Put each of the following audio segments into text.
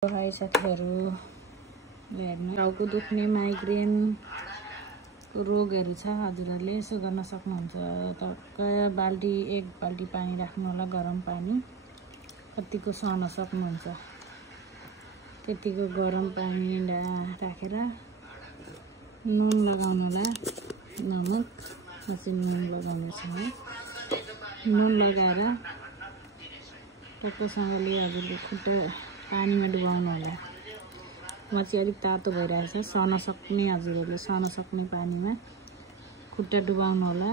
High साथीहरु, हेर्नु टाउको दुख्ने माइग्रेन रोगहरु छ। हजुरहरुले यसो गर्न सक्नुहुन्छ। टक्क बाल्टी एक बाल्टी पानी राख्नु होला, गरम पानी। कतिको सहन सक्नुहुन्छ त्यतिको गरम पानी राखेर नुन लगाउनु होला, नमक मसिन नुन लगाउनु छ। नुन लगाएर टक्कसँगले हजुरले खुट्टा पानीमा डुबाउनु होला। म चाहिँ अलिक तातो भइरहेछ, सहन सक्ने हजुरहरुले सहन सक्ने पानीमा खुट्टा डुबाउनु होला।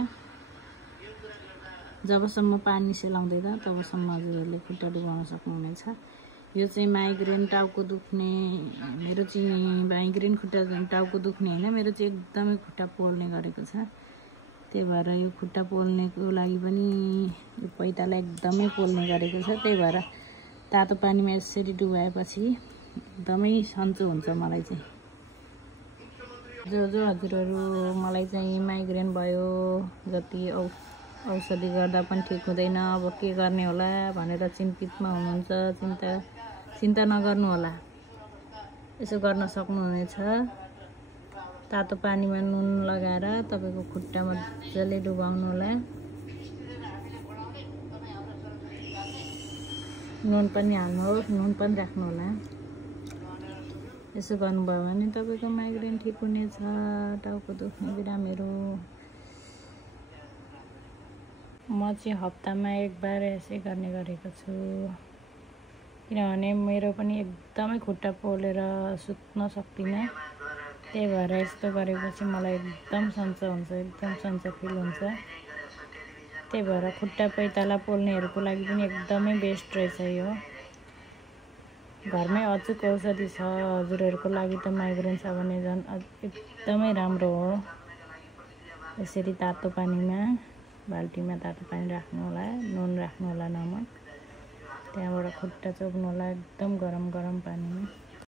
जबसम्म पानी सेलाउँदैन तबसम्म हजुरहरुले खुट्टा डुबाउन सक्नुहुनेछ। यो चाहिँ माइग्रेन टाउको दुख्ने, मेरो चाहिँ माइग्रेन खुट्टा टाउको दुख्ने हैन, मेरो चाहिँ एकदमै खुट्टा पोल्ने गरेको छ। त्यही भएर यो खुट्टा पोल्नेको लागि पनि यो पैताला एकदमै पोल्ने गरेको छ। त्यही भएर तातो पानीमा यसरी डुबाएपछि एकदमै सन्चो हुन्छ। मलाई चाहिँ जो हजुरहरु मलाई चाहिँ माइग्रेन भयो, जति औषधि गर्दा पनि ठीक हुँदैन, अब के गर्ने होला भनेर चिन्तितमा हुनुहुन्छ, चिन्ता नगर्नु होला। यसो गर्न सक्नुहुनेछ। तातो पानीमा नुन लगाएर तपाईको खुट्टा मजाले डुबाउनु होला। नुन पनि हाल्नुहोस्, नुन पनि राख्नु होला। यसो गर्नुभयो भने तपाईको माइग्रेन ठीक हुनेछ। टाउको दुख्ने बिरामीहरु म चाहिँ हप्तामा एक बार यसै गर्ने गरेको छु। किनभने मेरो पनि एकदमै खुट्टा पोलेर सुत्न सक्दिनँ। त्यही भएर यस्तो गरेपछि मलाई एकदम सन्चो हुन्छ, एकदम सन्चो फिल हुन्छ। त्यही भएर खुट्टा पैताला पोल्नेहरुको लागि पनि एकदमै बेस्ट रहेछ यो। घरमै अचुक औषधि छ हजुरहरुको लागि त। माइग्रेन छ भने झन् एकदमै राम्रो हो। यसरी तातो पानीमा बाल्टीमा तातो पानी राख्नु होला, नुन राख्नु होला, नमक। त्यहाँबाट खुट्टा चोब्नु होला एकदम गरम पानीमा।